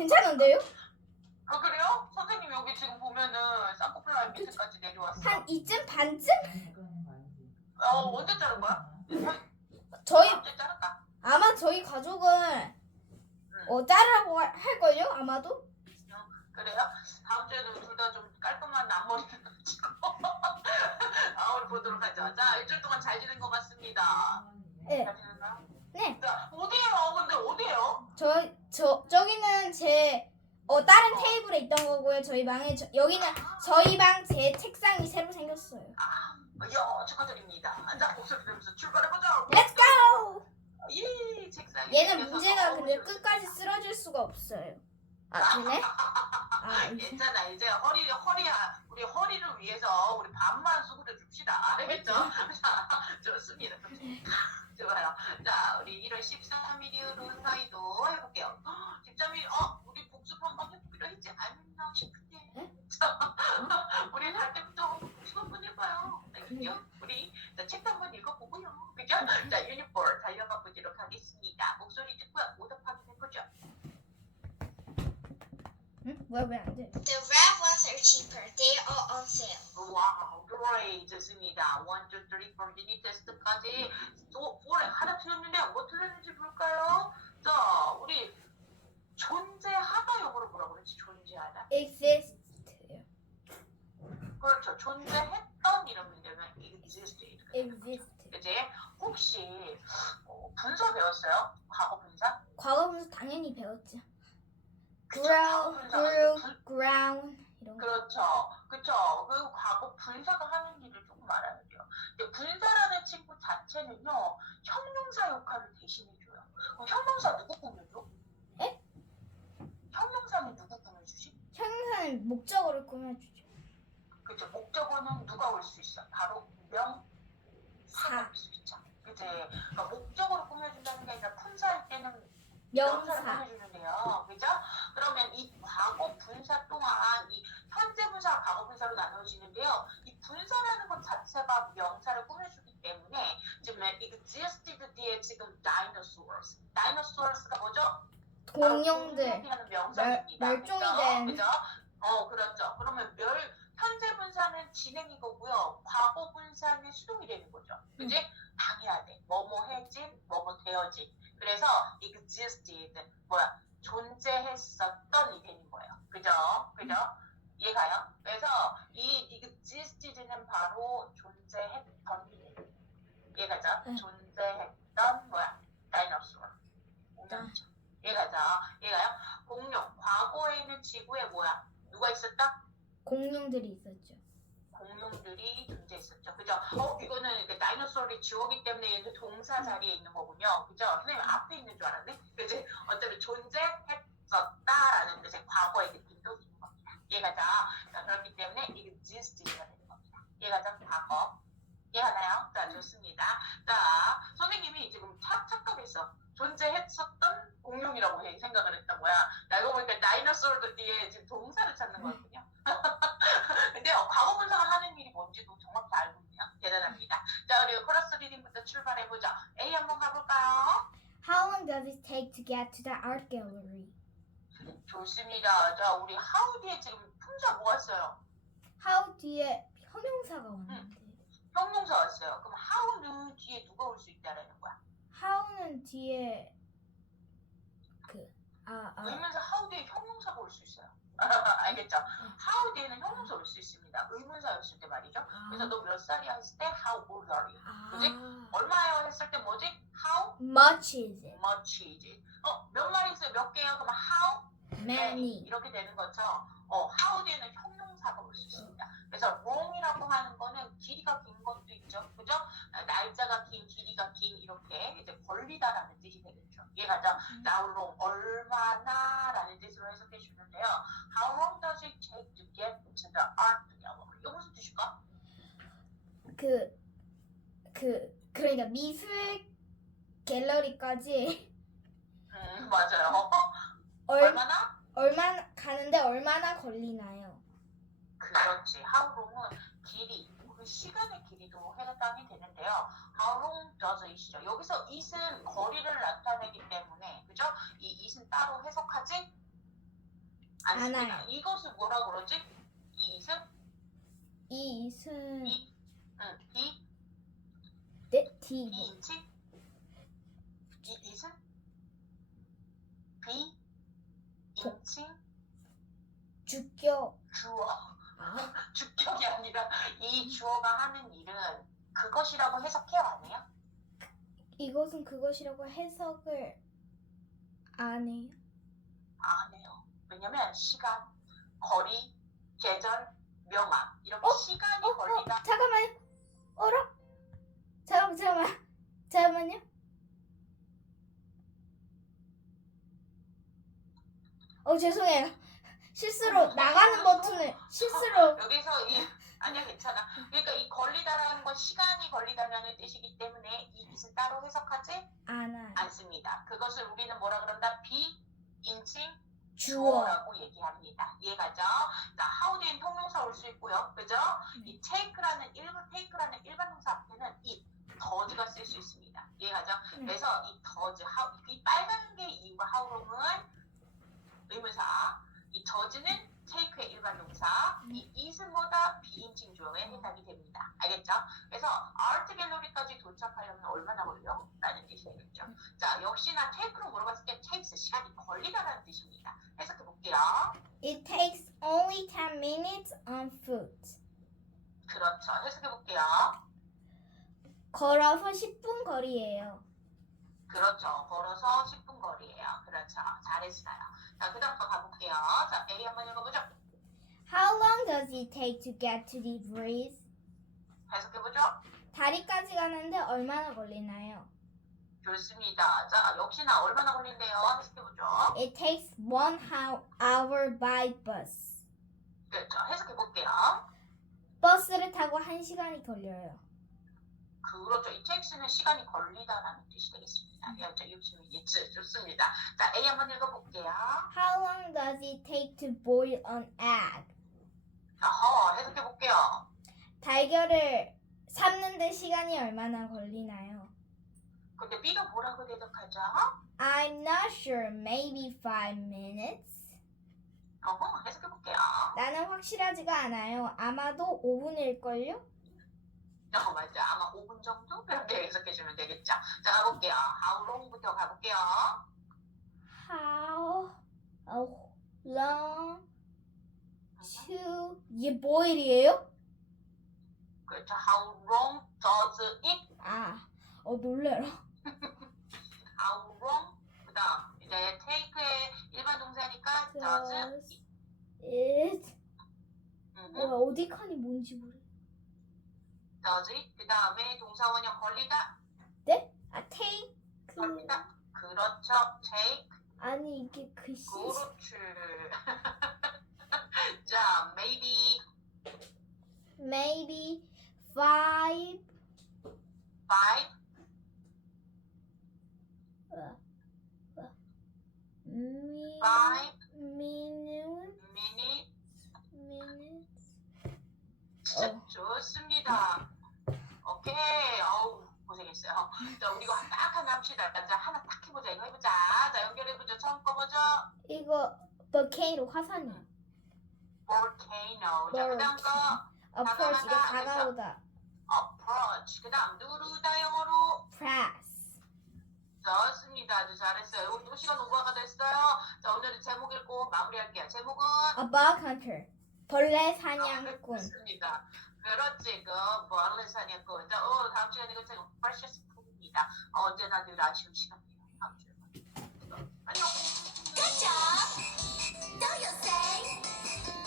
괜찮은데요? 아 그래요? 선생님 여기 지금 보면은 쌍꺼풀라인 밑에까지 내려왔어. 한 이쯤 반쯤? 어 언제 자를 거야? 저희 언제 자를까? 아마 저희 가족은 어 자르라고 할- 할걸요? 아마도? 그래요? 다음 주에는 둘 다 좀 깔끔한 앞머리를 가지고 아우를 보도록 하죠. 자 일주일 동안 잘 지낸 것 같습니다. 네. 잘 지냈나요? 네. 자 어디에요? 근데 어디에요? 저, 저, 저기는 제, 어, 다른 테이블에 있던 거고요. 저희 방에, 저, 여기는 저희 방 제 책상이 새로 생겼어요. 아, 요 축하드립니다. 자 목소리 들으면서 출발해보자. Let's go! 예, 책상에 얘는 문제가 근데. 끝까지 쓰러질 수가 없어요. 아, 되네? 아. 괜찮아 이제 허리 허리야 우리 허리를 위해서 우리 반만 수그려 줍시다 알겠죠? 자 좋습니다 좋아요 자 우리 1월 13일으로 사이도 해볼게요 13일 어 우리 복습 한번 해보 했지 않나 싶은데 자, 우리 갈 때부터 복습 한번 해봐요 알겠죠? 우리 자, 책 한번 읽어보고요 그죠? 자 유니폼 달려가 보도록 하겠습니다 목소리 듣고 오답 확인해 보죠 응? 뭐야, 왜안 돼? The red ones are cheaper. They are on sale. 와우, great. 좋습니다. 1, 2, 3, 4 미니 테스트까지 또 4에 하나 틀렸는데 뭐 틀렸는지 볼까요? 자, 우리 존재하다 영어로 뭐라고 그랬지? 존재하다. exist요. 그렇죠. 존재했던 이름이 되면 existed. exist. 그지? 혹시 어, 분사 배웠어요? 과거 분사? 과거 분수 당연히 배웠죠. 그쵸, 과거 grow, 분사가 grew, 분- ground. 이런 거. 그렇죠. 그렇죠. 그 과거 분사가 하는 일을 조금 알아야 돼요. 근데 분사라는 친구 자체는요, 형용사 역할을 대신해줘요. 그럼 형용사 누구 꾸며줘? 에? 형용사는 누구 꾸며주지? 형용사는 목적어를 꾸며주죠. 그죠. 목적어는 누가 올 수 있어? 바로 명사가 사. 올수 있죠. 그지. 그러니까 목적어로 꾸며준다는 게 아니라 분사할 때는 명사를 명사. 꾸며주는데요. 그죠? 그러면 이 과거 분사 또한 이 현재 분사와 과거 분사로 나눠지는데요. 이 분사라는 것 자체가 명사를 꾸며주기 때문에 지금 existed 뒤에 지금 dinosaurs. dinosaurs가 뭐죠? 공룡들. 멸- 멸종이? 된. 그죠? 어, 그렇죠. 그러면 멸 현재 분사는 진행인 거고요. 과거 분사는 수동이 되는 거죠. 그지? 당해야 돼. 뭐뭐 해진, 뭐뭐 되어진. 그래서 existed 뭐야? 존재했었던 이 되는 거예요. 그죠? 그죠? 이해가요? 그래서 이 existed는 바로 존재했던 이 이해가죠? 응. 존재했던 뭐야? 다이너소어. 공룡이죠. 이해가죠? 이해가요? 공룡. 과거에는 지구에 뭐야? 누가 있었다? 공룡들이 있었죠. 공룡들이 존재했었죠. 그죠? 어, 이거는 이렇게 다이너소어의 주어기 때문에 얘는 동사 자리에 있는 거군요. 그죠? 선생님 앞에 있는 줄 알았네? 그지? 어차피 존재했었다라는 뜻의 과거의 느낌도 있는 겁니다. 이해가죠? 자, 그렇기 때문에 existed가 되는 겁니다. 이해가죠? 과거. 이해하나요? 자, 좋습니다. 자, 선생님이 지금 착, 착각했어. 존재했었던 공룡이라고 해, 생각을 했던 거야. 나 이거 보니까 다이너소어도 뒤에 지금 동사를 찾는 거거든요. 근데 어, 과거 분사가 하는 일이 뭔지도 정확히 알고 있네요. 대단합니다. 자, 우리 코러스 리딩부터 출발해보자. A 한번 가볼까요? How long does it take to the art gallery? 좋습니다. 자, 우리 how 뒤에 지금 품사 뭐 왔어요? How 뒤에 형용사가 왔는데. 형용사 왔어요. 그럼 how는 뒤에 누가 올 수 있다라는 거야? How는 뒤에 그 아, 아, 의문사 how 뒤에 형용사가 올 수 있어요. 알겠죠? how 뒤에는 형용사 올 수 있습니다. 의문사였을 때 말이죠. 그래서 너몇 살이야 했을 때 how old are you? 아, 얼마예요 했을 때 뭐지? how much is it? much is it? 어, 몇 마리 있어요? 몇 개요? 그럼 how Many. 이렇게 되는 거죠. 어, how 뒤에는 형용사가 올 수 있습니다. 그래서 long이라고 하는 거는 길이가 긴 것도 있죠. 그죠? 아, 날짜가 긴, 길이가 긴 이렇게 이제 걸리다라는 뜻이 되겠죠. 이해가죠? How long 얼마나라는 뜻으로 해석해 주는데요. How long does it take to get to the art gallery? 이거 무슨 뜻일까? 그, 그, 그러니까 미술 갤러리까지 음, 맞아요. 얼, 얼마나? 얼마나 가는데 얼마나 걸리나요? 그렇지. How long은 길이, 그 시간의 길이 얘기도 해당이 되는데요. How long does it이죠. 여기서 it은 거리를 나타내기 때문에 그죠? 이 it은 따로 해석하지 않습니다. 않아요. 이것을 뭐라 그러지? 이 it은 이 이승 이, 응, 이, 네, 이 D 인치? 이 it은 비, 인칭, 주격 주어. 아, 주격이 아니라 이 주어가 하는 일은 그것이라고 해석해요 안 해요? 이것은 그것이라고 해석을 안 해요. 안 해요. 왜냐면 시간, 거리, 계절, 명화 이렇게 어? 시간이 어, 어, 걸리다 어 죄송해요. 실수로 나가는 버튼을 실수로 여기서 이 아니야 괜찮아. 그러니까 이 걸리다라는 건 시간이 걸리다라는 뜻이기 때문에 이 빛은 따로 해석하지 안 해. 않습니다. 그것을 우리는 뭐라 그런다? 비, 인칭, 주어. 주어라고 얘기합니다. 이해가죠? 자, how된 형용사 올 수 있고요. 그죠? 이 take라는 일반 take라는 일반 동사 앞에는 이 does가 쓸 수 있습니다. 이해가죠? 음. 그래서 이 does, how, 이 빨간 게 이유가 howlong은 의문사, 이 does는 take의 일반 동사, 이 is은 뭐다? 비인칭 주어에 해당이 됩니다. 알겠죠? 그래서 art 갤러리까지 도착하려면 얼마나 걸려? 라는 뜻이 되겠죠. 자, 역시나 take로 물어봤을 때 takes 시간이 걸리다라는 뜻입니다. 해석해 볼게요. It takes only 10 minutes on foot. 그렇죠. 해석해 볼게요. 걸어서 10분 거리예요. 그렇죠. 걸어서 10분 거리예요. 그렇죠. 잘했어요. 자, 그 다음 거 가볼게요. 자, A 한번 읽어보죠. How long does it take to get to the breeze? 해석해보죠. 다리까지 가는데 얼마나 걸리나요? 좋습니다. 자, 역시나 얼마나 걸린대요? 해석해보죠. It takes one hour by bus. 그렇죠. 해석해볼게요. 버스를 타고 1시간이 걸려요. 그렇죠. 이 텍스는 시간이 걸리다라는 뜻이 되겠습니다. 예, 저 욕심이 있지. 좋습니다. 자, A 한번 읽어볼게요. How long does it take to boil an egg? 어허, 해석해볼게요. 달걀을 삶는데 시간이 얼마나 걸리나요? 근데 B가 뭐라고 대답하죠? I'm not sure. Maybe 5 minutes? 어허, 해석해볼게요. 나는 확실하지가 않아요. 아마도 5분일걸요? 어, 맞아. 아마 5분 정도? 그렇게 해석해주면 되겠죠. 자, 가볼게요. How long부터 가볼게요. How long to 이게 boil이에요? 그렇죠. How long does it? 아, 어 놀래라. How long? 그 다음, 이제 take의 일반 동사니까 does it. it 음, 뭐야 어디 칸이 뭔지 모르. does it. 그 다음에 동사 원형 걸리다. 아 take 걸리다. 그렇죠. take. 아니 이게 글씨. 그렇지. 자, maybe Maybe five. five. Mi- five minutes. minutes. minutes. 자, 좋습니다. 오케이. 어우, 고생했어요. 자, 우리 이거 딱 하나 합시다. 자, 하나 딱 해보자. 이거 해보자. 자, 연결해보죠. 처음 거 보죠. 이거 volcano 화산이. volcano. 자, 그 다음 거 approach 이거 다가가다, 다가오다. approach. 그 다음 누르다 영어로 press. 좋습니다. 아주 잘했어요. 우리 또 시간 오버가 됐어요. 자, 오늘은 제목 읽고 마무리할게요. 제목은 A bug hunter. 벌레 아, 사냥꾼. 좋습니다. 그렇지, 그 벌레 사냥꾼. 자, 어, 다음 시간에 그 제목 precious food입니다. 어, 언제나 늘 아쉬운 시간이에요. 다음 주에. 안녕. Good job. Don't you say?